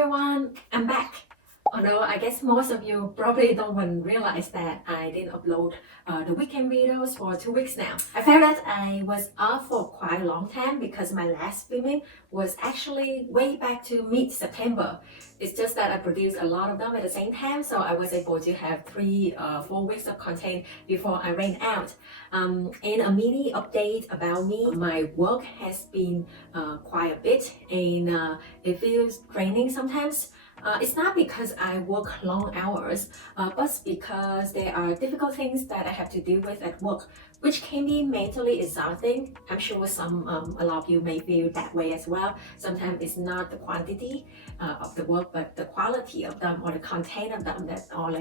everyone, I'm back. Although I guess most of you probably don't even realize that I didn't upload the weekend videos for 2 weeks now. I felt that I was off for quite a long time because my last filming was actually way back to mid-September. It's just that I produced a lot of them at the same time, so I was able to have 4 weeks of content before I ran out. And a mini update about me. My work has been quite a bit and it feels draining sometimes. It's not because I work long hours, but because there are difficult things that I have to deal with at work, which can be mentally exhausting. I'm sure a lot of you may feel that way as well. Sometimes it's not the quantity of the work, but the quality of them or the content of them that are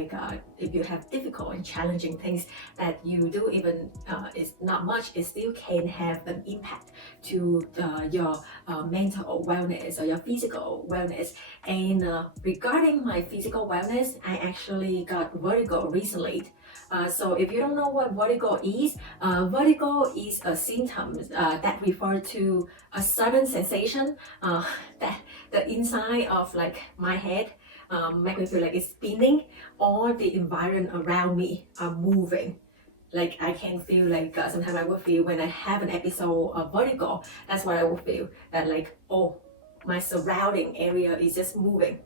if you have difficult and challenging things that you do, even it's not much, it still can have an impact to your mental wellness or your physical wellness. And regarding my physical wellness, I actually got vertigo recently. So if you don't know what vertigo is a symptom that refers to a sudden sensation that the inside of my head make me feel like it's spinning, or the environment around me are moving. Like I can feel sometimes I would feel when I have an episode of vertigo, that's what I would feel, that oh, my surrounding area is just moving.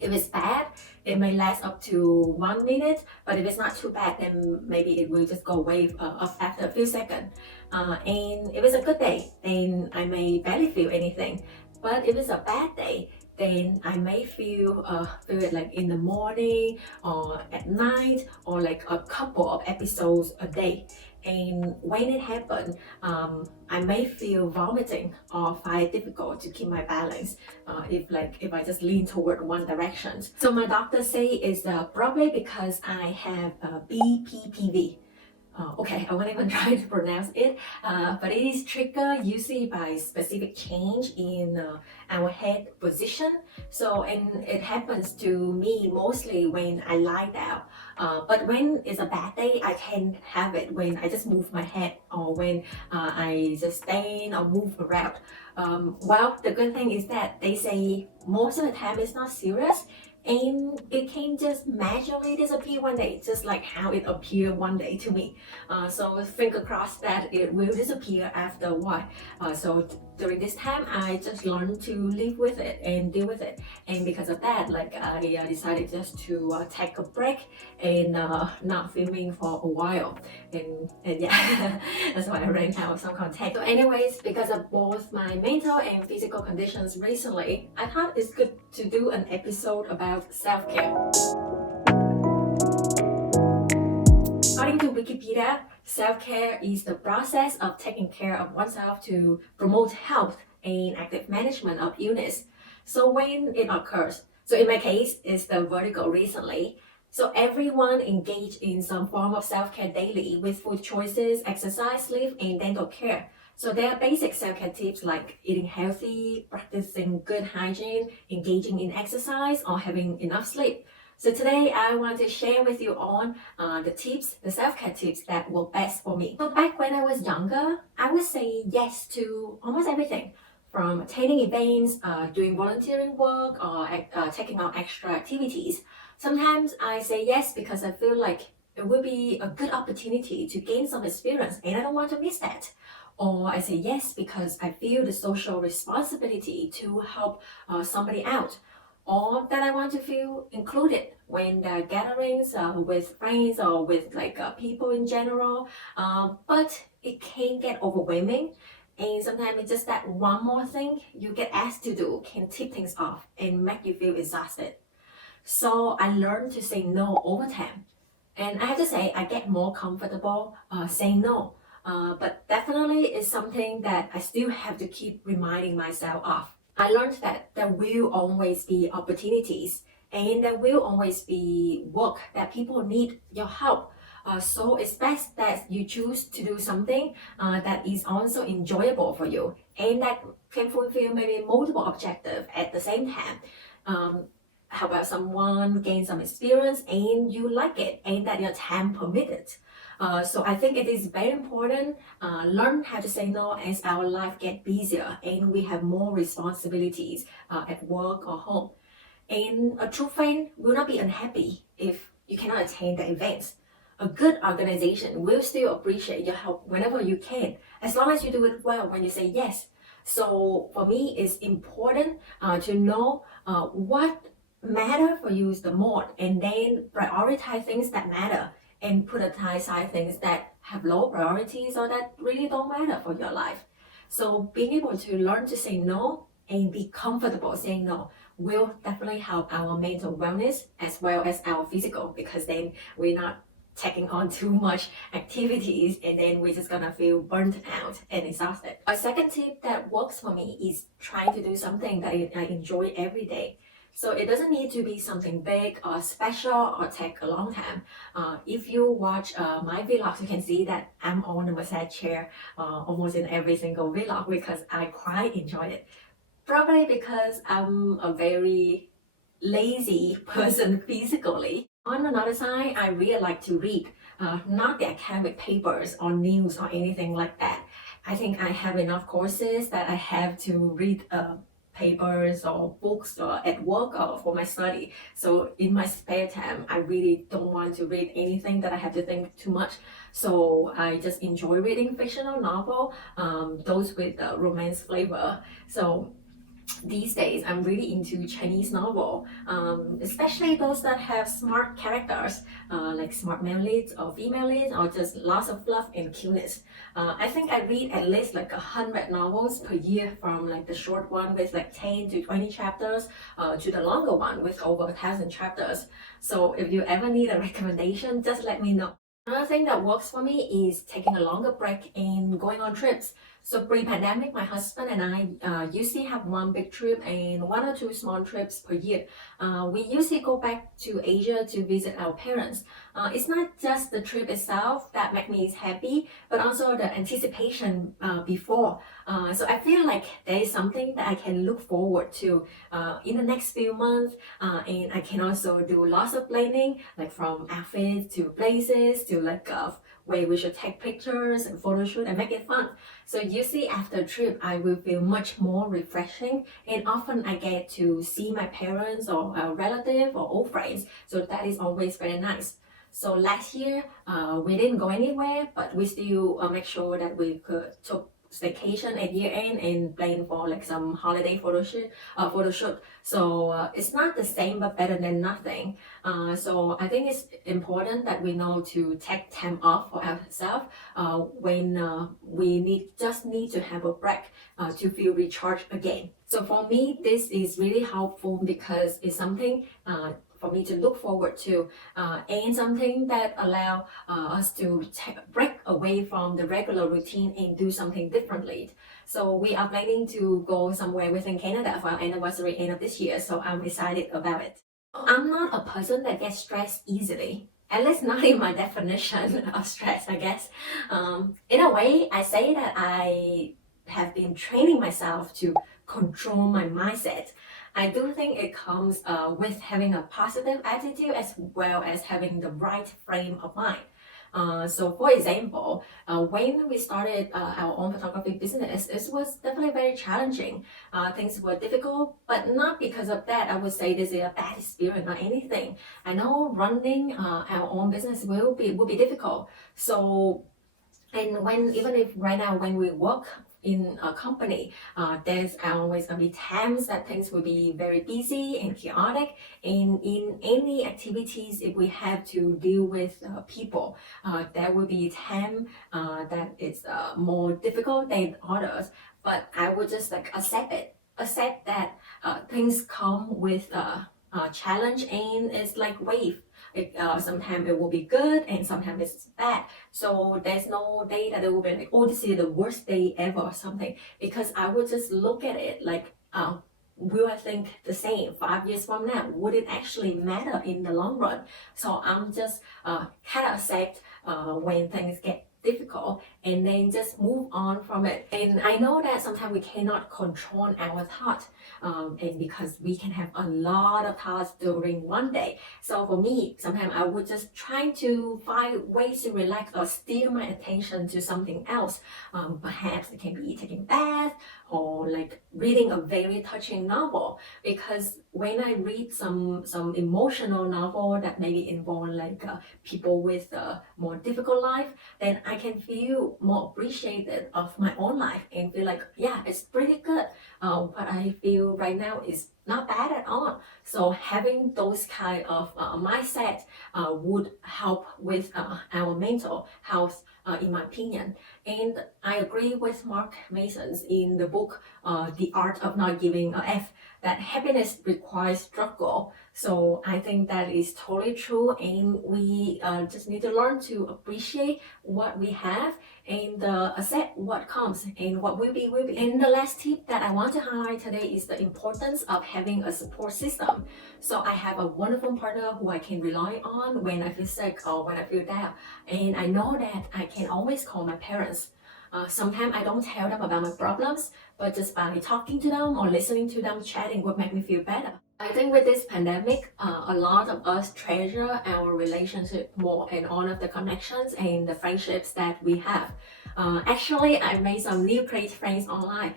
If it's bad, it may last up to 1 minute, but if it's not too bad, then maybe it will just go away after a few seconds. And if it's a good day, then I may barely feel anything. But if it's a bad day, then I may feel it in the morning or at night, or a couple of episodes a day. And when it happens, I may feel vomiting or find it difficult to keep my balance if I just lean toward one direction. So my doctor say it's probably because I have BPPV. Okay, I won't even try to pronounce it, but it is triggered usually by specific change in our head position. So, and it happens to me mostly when I lie down. But when it's a bad day, I can have it when I just move my head, or when I just stand or move around. Well, the good thing is that they say most of the time it's not serious, and it can just magically disappear one day, just like how it appeared one day to me. So finger crossed that it will disappear after a while. So during this time, I just learned to live with it and deal with it. And because of that, I decided just to take a break and not filming for a while. And yeah, that's why I ran out of some content. So anyways, because of both my mental and physical conditions recently, I thought it's good to do an episode about self-care. According to Wikipedia, self-care is the process of taking care of oneself to promote health and active management of illness. So when it occurs, so in my case, it's the vertigo recently. So everyone engaged in some form of self-care daily with food choices, exercise, sleep, and dental care. So there are basic self-care tips like eating healthy, practicing good hygiene, engaging in exercise, or having enough sleep. So today I want to share with you on the self-care tips that work best for me. So back when I was younger, I would say yes to almost everything, from attending events, doing volunteering work, or taking on extra activities. Sometimes I say yes because I feel like it will be a good opportunity to gain some experience and I don't want to miss that. Or I say yes because I feel the social responsibility to help somebody out, or that I want to feel included when there are gatherings with friends or with people in general. But it can get overwhelming, and sometimes it's just that one more thing you get asked to do can tip things off and make you feel exhausted. So I learned to say no over time. And I have to say, I get more comfortable saying no. But definitely it's something that I still have to keep reminding myself of. I learned that there will always be opportunities, and there will always be work that people need your help. So it's best that you choose to do something that is also enjoyable for you and that can fulfill maybe multiple objectives at the same time. How about someone gain some experience and you like it and that your time permitted? So I think it is very important learn how to say no as our life get busier and we have more responsibilities at work or home. And a true friend will not be unhappy if you cannot attend the events. A good organization will still appreciate your help whenever you can, as long as you do it well when you say yes. So for me, it's important to know what matter for you is the most, and then prioritize things that matter and put aside things that have low priorities or that really don't matter for your life. So being able to learn to say no and be comfortable saying no will definitely help our mental wellness as well as our physical, because then we're not taking on too much activities and then we're just gonna feel burnt out and exhausted. A second tip that works for me is trying to do something that I enjoy every day. So it doesn't need to be something big or special or take a long time. If you watch my vlogs, you can see that I'm on a massage chair almost in every single vlog because I quite enjoy it. Probably because I'm a very lazy person physically. On another side, I really like to read, not the academic papers or news or anything like that. I think I have enough courses that I have to read papers or books or at work or for my study. So in my spare time, I really don't want to read anything that I have to think too much. So I just enjoy reading fictional novel, those with romance flavor. So these days I'm really into Chinese novel, especially those that have smart characters, like smart male leads or female leads, or just lots of fluff and cuteness. I think I read at least like 100 novels per year, from like the short one with like 10 to 20 chapters to the longer one with over 1,000 chapters. So if you ever need a recommendation, just let me know. Another thing that works for me is taking a longer break and going on trips. So pre-pandemic, my husband and I usually have one big trip and one or two small trips per year. We usually go back to Asia to visit our parents. It's not just the trip itself that makes me happy, but also the anticipation before. So I feel like there is something that I can look forward to in the next few months, and I can also do lots of planning, like from outfits to places to like where we should take pictures and photo shoot and make it fun. So usually after a trip, I will feel much more refreshing, and often I get to see my parents or a relative or old friends. So that is always very nice. So last year, we didn't go anywhere, but we still make sure that we could took vacation at year end and plan for like some holiday photo shoot. So it's not the same but better than nothing. So I think it's important that we know to take time off for ourselves when we just need to have a break to feel recharged again. So for me, this is really helpful because it's something for me to look forward to, and something that allow us to break away from the regular routine and do something differently. So we are planning to go somewhere within Canada for our anniversary end of this year, so I'm excited about it. I'm not a person that gets stressed easily. At least not in my definition of stress, I guess. In a way, I say that I have been training myself to control my mindset. I do think it comes with having a positive attitude as well as having the right frame of mind. So for example, when we started our own photography business, it was definitely very challenging. Things were difficult, but not because of that I would say this is a bad experience or anything. I know running our own business will be difficult. So, and even if right now when we work in a company, there's always gonna be times that things will be very busy and chaotic. And in any activities, if we have to deal with people, there will be time that is more difficult than others. But I would just like accept that things come with challenge, and it's like wave. Sometimes it will be good and sometimes it's bad. So there's no day that it will be like, oh, this is the worst day ever or something, because I would just look at it like, will I think the same 5 years from now? Would it actually matter in the long run? So I'm just kind of accept when things get difficult, and then just move on from it. And I know that sometimes we cannot control our thoughts, and because we can have a lot of thoughts during one day. So for me, sometimes I would just try to find ways to relax or steer my attention to something else. Perhaps it can be taking a bath or like reading a very touching novel, because when I read some emotional novel that maybe involve like people with a more difficult life, then I can feel more appreciated of my own life and feel like, yeah, it's pretty good. What I feel right now is not bad at all. So having those kind of mindset would help with our mental health, in my opinion. And I agree with Mark Mason's in the book, The Art of Not Giving a F, that happiness requires struggle. So I think that is totally true, and we just need to learn to appreciate what we have and accept what comes, and what will be will be. And the last tip that I want to highlight today is the importance of having a support system. So I have a wonderful partner who I can rely on when I feel sick or when I feel down, and I know that I can always call my parents. Sometimes I don't tell them about my problems, but just by talking to them or listening to them chatting would make me feel better. I think with this pandemic, a lot of us treasure our relationship more and all of the connections and the friendships that we have. Actually, I made some new great friends online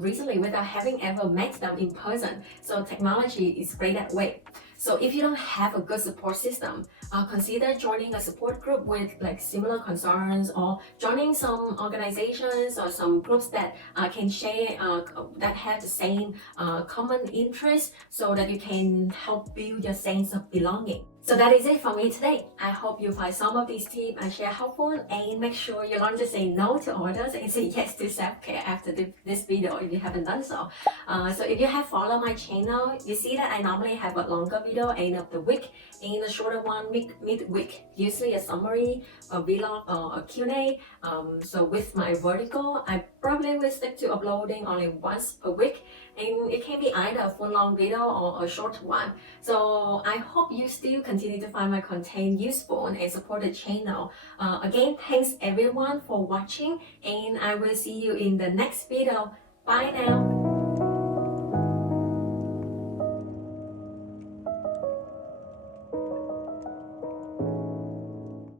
recently without having ever met them in person. So technology is great that way. So if you don't have a good support system, consider joining a support group with like similar concerns, or joining some organizations or some groups that can share, that have the same common interests, so that you can help build your sense of belonging. So that is it for me today. I hope you find some of these tips I share helpful, and make sure you learn to say no to orders and say yes to self-care after this video if you haven't done so. So if you have followed my channel, you see that I normally have a longer video end of the week and a shorter one mid-week, usually a summary, a vlog, or a Q&A. So with my vertical, I probably will stick to uploading only once per week, and it can be either a full long video or a short one. So I hope you still continue to find my content useful and support the channel. Again, thanks everyone for watching, and I will see you in the next video. Bye now.